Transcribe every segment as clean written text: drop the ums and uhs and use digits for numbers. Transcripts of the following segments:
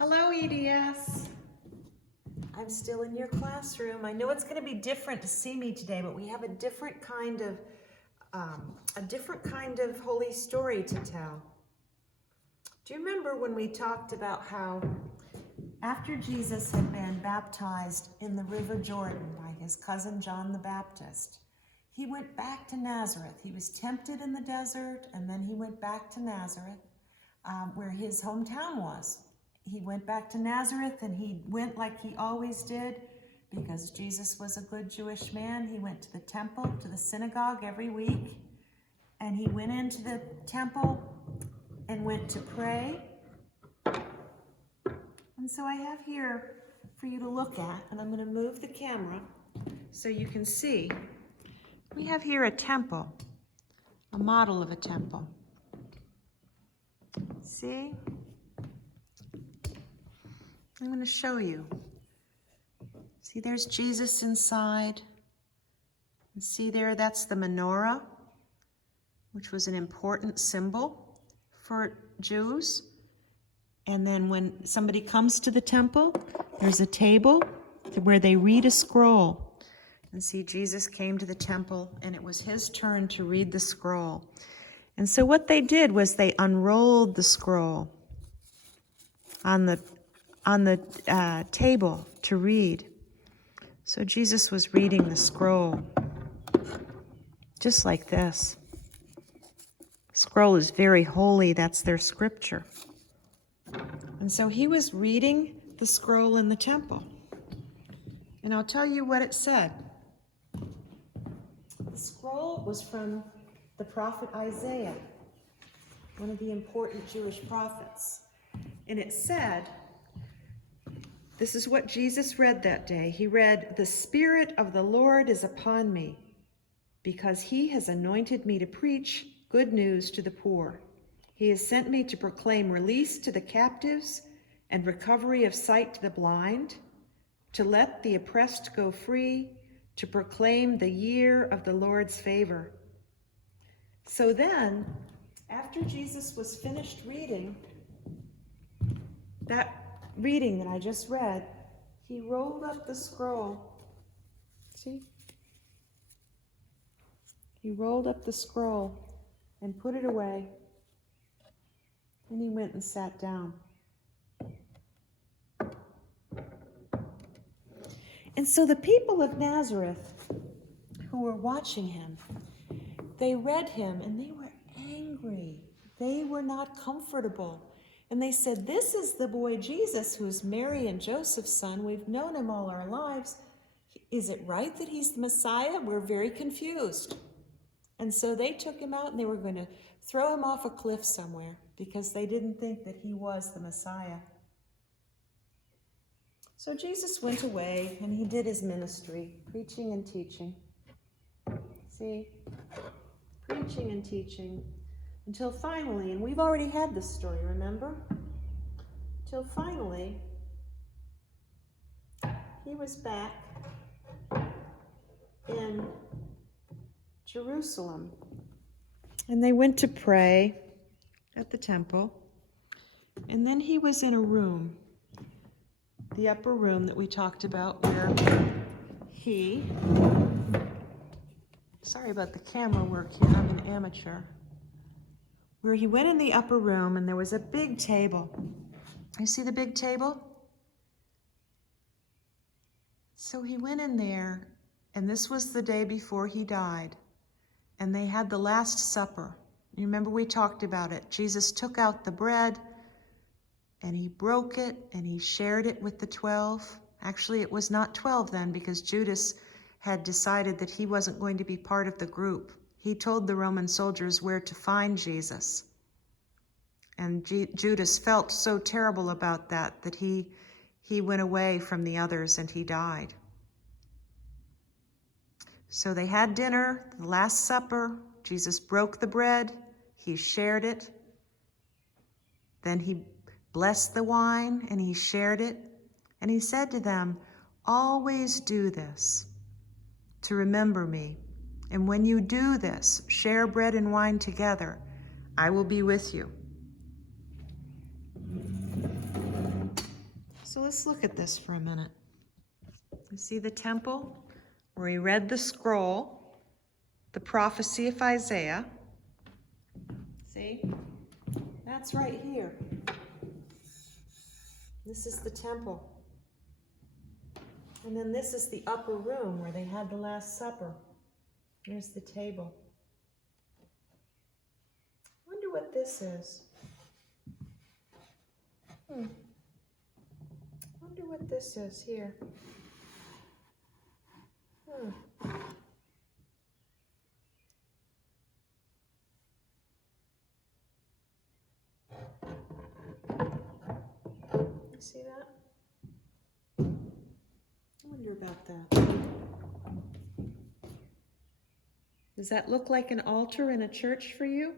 Hello, EDS. I'm still in your classroom. I know it's going to be different to see me today, but we have a different kind of holy story to tell. Do you remember when we talked about how after Jesus had been baptized in the River Jordan by his cousin John the Baptist, he went back to Nazareth. He was tempted in the desert, and then he went back to Nazareth, where his hometown was. He went back to Nazareth, and he went like he always did because Jesus was a good Jewish man. He went to the temple, to the synagogue every week, and he went into the temple and went to pray. And so I have here for you to look at, and I'm going to move the camera so you can see. We have here a temple, a model of a temple. See? I'm going to show you. See, there's Jesus inside. And see there, that's the menorah, which was an important symbol for Jews. And then when somebody comes to the temple, there's a table where they read a scroll. And see, Jesus came to the temple, and it was his turn to read the scroll. And so what they did was they unrolled the scroll on the table to read. So Jesus was reading the scroll, just like this. The scroll is very holy. That's their scripture. And so he was reading the scroll in the temple. And I'll tell you what it said. The scroll was from the prophet Isaiah, one of the important Jewish prophets. And it said, this is what Jesus read that day. He read, "The Spirit of the Lord is upon me, because he has anointed me to preach good news to the poor. He has sent me to proclaim release to the captives and recovery of sight to the blind, to let the oppressed go free, to proclaim the year of the Lord's favor." So then, after Jesus was finished reading that reading that I just read, he rolled up the scroll. See? He rolled up the scroll and put it away. And he went and sat down. And so the people of Nazareth who were watching him, they read him and they were angry. They were not comfortable. And they said, "This is the boy Jesus, who's Mary and Joseph's son. We've known him all our lives. Is it right that he's the Messiah? We're very confused." And so they took him out and they were going to throw him off a cliff somewhere because they didn't think that he was the Messiah. So Jesus went away and he did his ministry, preaching and teaching. See? Preaching and teaching. Until finally, and we've already had this story, remember? Until finally, he was back in Jerusalem. And they went to pray at the temple. And then he was in a room, the upper room that we talked about, where he, sorry about the camera work here, I'm an amateur, where he went in the upper room and there was a big table. You see the big table? So he went in there, and this was the day before he died, and they had the Last Supper. You remember we talked about it. Jesus took out the bread and he broke it and he shared it with the 12. Actually, it was not 12 then, because Judas had decided that he wasn't going to be part of the group. He told the Roman soldiers where to find Jesus. And Judas felt so terrible about that that he went away from the others and he died. So they had dinner, the Last Supper. Jesus broke the bread. He shared it. Then he blessed the wine and he shared it. And he said to them, "Always do this to remember me. And when you do this, share bread and wine together, I will be with you." So let's look at this for a minute. You see the temple where he read the scroll, the prophecy of Isaiah. See? That's right here. This is the temple. And then this is the upper room where they had the Last Supper. Here's the table. Wonder what this is. Wonder what this is here. You see that? I wonder about that. Does that look like an altar in a church for you?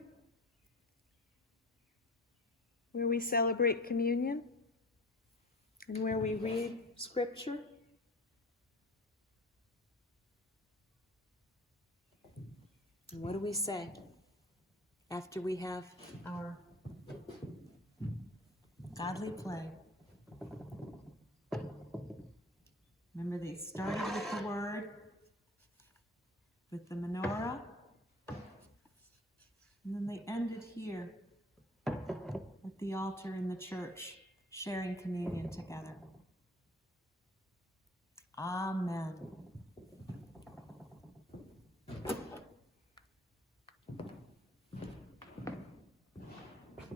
Where we celebrate communion? And where we read scripture? And what do we say after we have our godly play? Remember, they started with the word, with the menorah, and then they ended here at the altar in the church, sharing communion together. Amen.